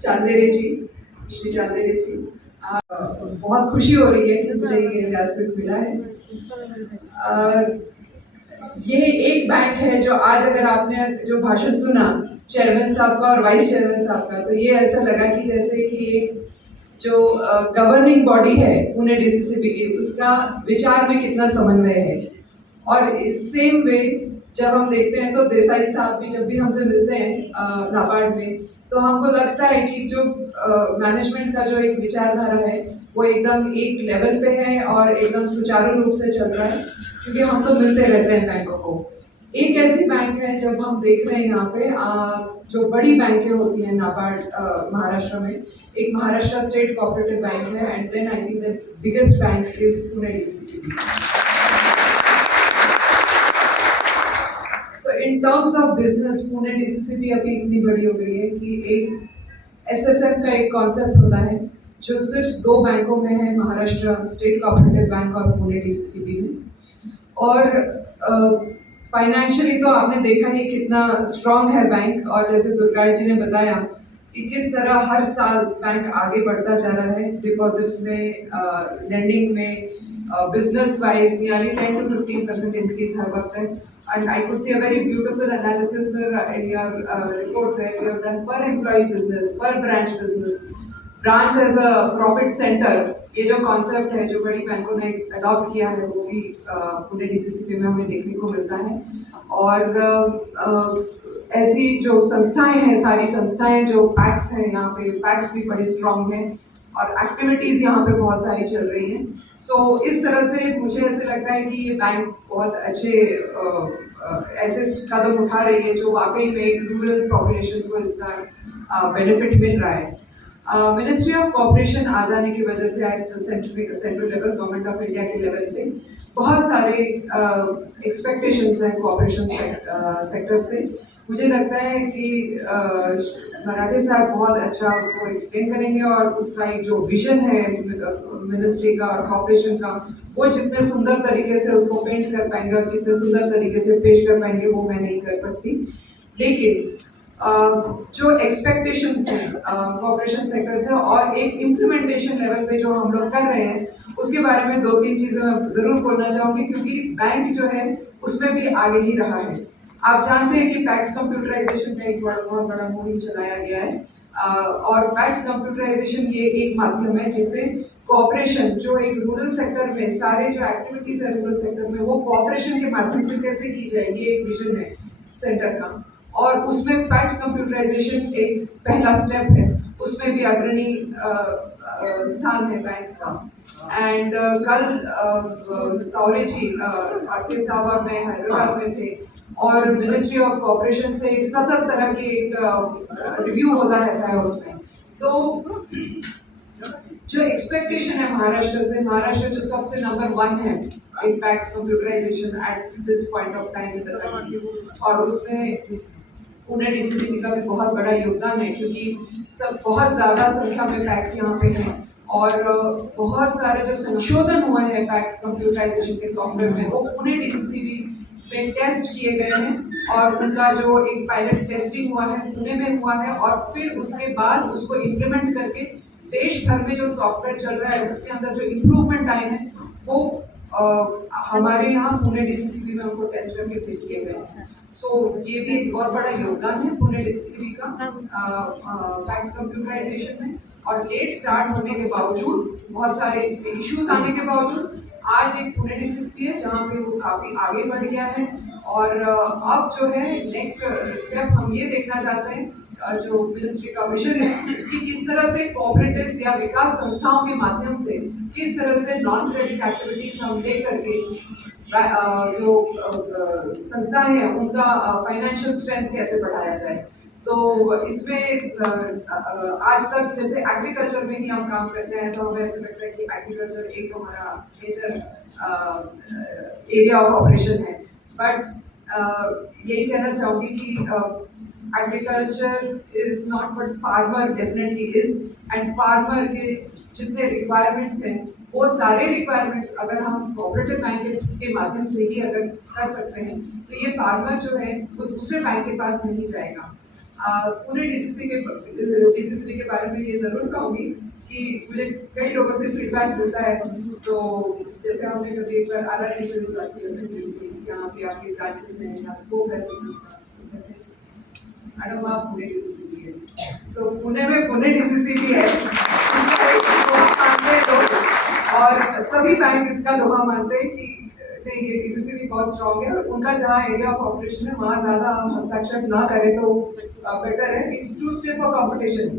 चांदेरे जी, श्री चांदेरे जी, बहुत खुशी हो रही है कि मुझे ये एंडोर्समेंट मिला है। ये एक बैंक है जो आज अगर आपने जो भाषण सुना चेयरमैन साहब का और वाइस चेयरमैन साहब का, तो ये ऐसा लगा कि जैसे कि एक जो गवर्निंग बॉडी है पुणे डीसीसीबी की, उसका विचार में कितना समन्वय है। और सेम वे जब हम देखते हैं तो देसाई साहब भी जब भी हमसे मिलते हैं नाबार्ड में, तो हमको लगता है कि जो मैनेजमेंट का जो एक विचारधारा है वो एकदम एक लेवल पे है और एकदम सुचारू रूप से चल रहा है, क्योंकि हम तो मिलते रहते हैं बैंकों को। एक ऐसी बैंक है जब हम देख रहे हैं यहाँ पे जो बड़ी बैंकें होती हैं नाबार्ड महाराष्ट्र में, एक महाराष्ट्र स्टेट कोऑपरेटिव बैंक है and then I think the biggest bank is Pune DCCB. So in terms of business Pune DCCB अभी इतनी बड़ी हो गई है कि एक एसएसएम का एक कॉन्सेप्ट होता है जो सिर्फ दो बैंकों में है, महाराष्ट्र स्टेट कोऑपरेटिव बैंक और पुणे डीसीसीबी में। और फाइनेंशियली तो आपने देखा ही कितना स्ट्रांग है बैंक, और जैसे दुर्गा जी ने बताया कि किस तरह हर साल बैंक आगे बढ़ता जा रहा है डिपॉजिट्स में, लेंडिंग में, बिजनेस वाइज यानी 10 to 15% इंक्रीज हर वक्त है। And I could see a very beautiful analysis in your report where you have done per employee business, per branch business, branch as a profit center। ये जो concept है जो बड़ी बैंकों ने अडॉप्ट किया है वो भी पुणे डीसीसीबी में हमें देखने को मिलता है। और ऐसी जो संस्थाएं हैं, सारी संस्थाएं जो पैक्स हैं, यहाँ पे पैक्स भी बड़े स्ट्रॉन्ग हैं और एक्टिविटीज़ यहाँ पे बहुत सारी चल रही हैं। सो इस तरह से मुझे ऐसे लगता है कि ये बैंक बहुत अच्छे ऐसे कदम उठा रही है जो वाकई में एक रूरल पॉपुलेशन को इसका बेनिफिट मिल रहा है। मिनिस्ट्री ऑफ कॉर्पोरेशन आ जाने की वजह से at central level, government of India के लेवल पे बहुत सारे एक्सपेक्टेशंस हैं कॉर्पोरेशन सेक्टर से। मुझे लगता है कि मराठे साहब बहुत अच्छा उसको एक्सप्लेन करेंगे और उसका एक जो विजन है मिनिस्ट्री का और कॉर्पोरेशन का, वो जितने सुंदर तरीके से उसको पेंट कर पाएंगे और कितने सुंदर तरीके से पेश कर पाएंगे वो मैं नहीं कर सकती। लेकिन जो एक्सपेक्टेशंस हैं कॉर्पोरेशन सेक्टर से और एक इम्प्लीमेंटेशन लेवल पे जो हम लोग कर रहे हैं, उसके बारे में दो तीन चीज़ें मैं ज़रूर बोलना चाहूँगी, क्योंकि बैंक जो है उसमें भी आगे ही रहा है। आप जानते हैं कि पैक्स कंप्यूटराइजेशन में एक बहुत बड़ा मुहिम चलाया गया है और पैक्स कंप्यूटराइजेशन ये एक माध्यम है जिससे कॉर्पोरेशन जो एक रूरल सेक्टर में सारे जो एक्टिविटीज़ है रूरल सेक्टर में वो कॉर्पोरेशन के माध्यम से कैसे की जाए, ये एक विजन है सेंटर का। और उसमें पैक्स कंप्यूटराइजेशन एक पहला स्टेप है, उसमें भी अग्रणी स्थान है बैंक का। एंड कल तावरे जी आरसी साहब और मैं हैदराबाद में थे और मिनिस्ट्री ऑफ कॉर्पोरेशन से सतत तरह के एक रिव्यू होता रहता है उसमें। तो जो एक्सपेक्टेशन है महाराष्ट्र से, महाराष्ट्र जो सबसे नंबर 1 है in PACS computerization at this point of time in the country, और उसमें पुणे डीसीसीबी का भी बहुत बड़ा योगदान है, क्योंकि सब बहुत ज़्यादा संख्या में पैक्स यहाँ पे हैं और बहुत सारे जो संशोधन हुए हैं पैक्स कंप्यूटराइजेशन के सॉफ्टवेयर में वो पुणे डीसीसीबी में टेस्ट किए गए हैं और उनका जो एक पायलट टेस्टिंग हुआ है पुणे में हुआ है और फिर उसके बाद उसको इम्प्लीमेंट करके देश भर में जो सॉफ्टवेयर चल रहा है उसके अंदर जो इम्प्रूवमेंट आए हैं वो हमारे यहाँ पुणे डीसीसीबी में उनको टेस्ट करके फिर किए गए हैं। सो ये भी एक बहुत बड़ा योगदान है पुणे डीसीसीबी का पैक्स कंप्यूटराइजेशन में। और लेट स्टार्ट होने के बावजूद, बहुत सारे इसमें इश्यूज आने के बावजूद आज एक पुणे डीसीसीबी है जहाँ पे वो काफ़ी आगे बढ़ गया है। और अब जो है नेक्स्ट स्टेप हम ये देखना चाहते हैं जो मिनिस्ट्री का विजन है कि किस तरह से कोऑपरेटिव्स या विकास संस्थाओं के माध्यम से किस तरह से नॉन क्रेडिट एक्टिविटीज हम ले करके जो संस्थाएं हैं उनका फाइनेंशियल स्ट्रेंथ कैसे बढ़ाया जाए। तो इसमें आज तक जैसे एग्रीकल्चर में ही हम काम करते हैं तो हमें ऐसा लगता है कि एग्रीकल्चर एक हमारा मेजर एरिया ऑफ ऑपरेशन है, बट यही कहना चाहूँगी कि agriculture is not but farmer definitely is, and farmer के जितने रिक्वायरमेंट्स हैं वो सारे रिक्वायरमेंट्स अगर हम कोऑपरेटिव बैंक के माध्यम से ही अगर कर सकते हैं तो ये फार्मर जो है वो दूसरे बैंक के पास नहीं जाएगा। पूरे डीसीसीबी के बारे में ये ज़रूर कहूँगी कि मुझे कई लोगों से फीडबैक मिलता है, तो जैसे हमने कभी एक बार आर से भी बात किया था कि यहाँ पे आपके ब्रांचेस में या स्कोप है बिजनेस का, तो कहते हैं मैडम आप पुणे डीसीसीबी है। सो पुणे में पुणे डीसीसीबी है, इसका एक लोहा मानते हैं लोग, और सभी बैंक इसका लोहा मानते हैं कि नहीं ये डीसीसीबी बहुत स्ट्रांग है, और उनका जहाँ एरिया ऑफ ऑपरेशन है वहाँ ज़्यादा हम हस्ताक्षर ना करें तो बेटर है। It's too stiff for competition.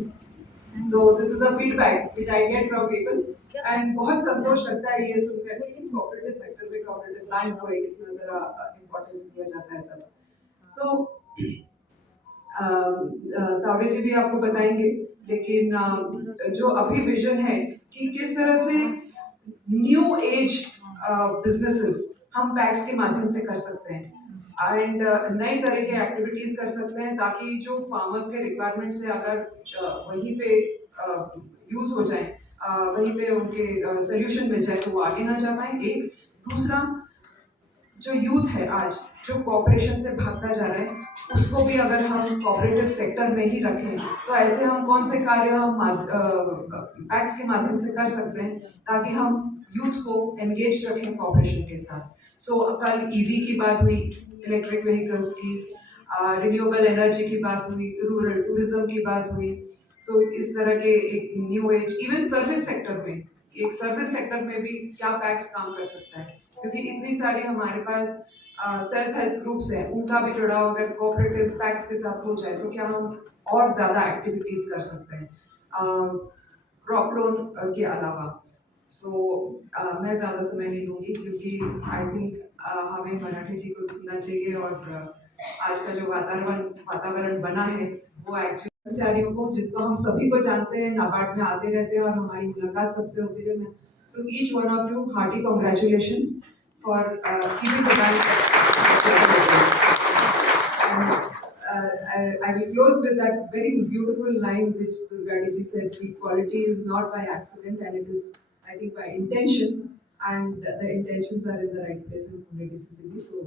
So this is the feedback which I get from people, and बहुत संतोष लगता है ये सुनकर कि cooperative sector में cooperative बैंक को एक इतना ज़रा importance दिया जाता है तब। So तावरे जी भी आपको बताएंगे, लेकिन जो अभी विजन है कि किस तरह से न्यू एज बिजनेसेस हम पैक्स के माध्यम से कर सकते हैं, एंड नई तरह के एक्टिविटीज कर सकते हैं, ताकि जो फार्मर्स के रिक्वायरमेंट से अगर वहीं पे यूज हो जाए, वहीं पे उनके सोल्यूशन मिल जाए तो वो आगे ना जा पाए। एक दूसरा, जो यूथ है आज जो कॉपरेशन से भागता जा रहा है, उसको भी अगर हम कॉपरेटिव सेक्टर में ही रखें तो ऐसे हम कौन से कार्य हम पैक्स के माध्यम से कर सकते हैं ताकि हम यूथ को एंगेज रखें कॉपरेशन के साथ। सो कल ईवी की बात हुई, इलेक्ट्रिक व्हीकल्स की, रिन्यूएबल एनर्जी की बात हुई, रूरल टूरिज्म की बात हुई। सो इस तरह के एक new age, even service sector में, एक सर्विस सेक्टर में भी क्या पैक्स काम कर सकता है, क्योंकि इतनी सारी हमारे पास सेल्फ हेल्प ग्रुप्स हैं, उनका भी जुड़ाव अगर कोऑपरेटिव पैक्स के साथ हो जाए तो क्या हम और ज़्यादा एक्टिविटीज़ कर सकते हैं क्रॉप लोन के अलावा। मैं ज़्यादा समय नहीं लूँगी क्योंकि आई थिंक हमें मराठी जी को सुनना चाहिए, और आज का जो वातावरण बना है वो एक्चुअली कर्मचारियों को, जिनको हम सभी को जानते हैं, नाबार्ड में आते रहते हैं और हमारी मुलाकात सबसे होती है, मैं to each one of you hearty congratulations for keeping the bank. And I will close with that very beautiful line which Durgadi ji said: "Equality is not by accident, and it is, I think, by intention. And the intentions are in the right place in Pune DCCB." So,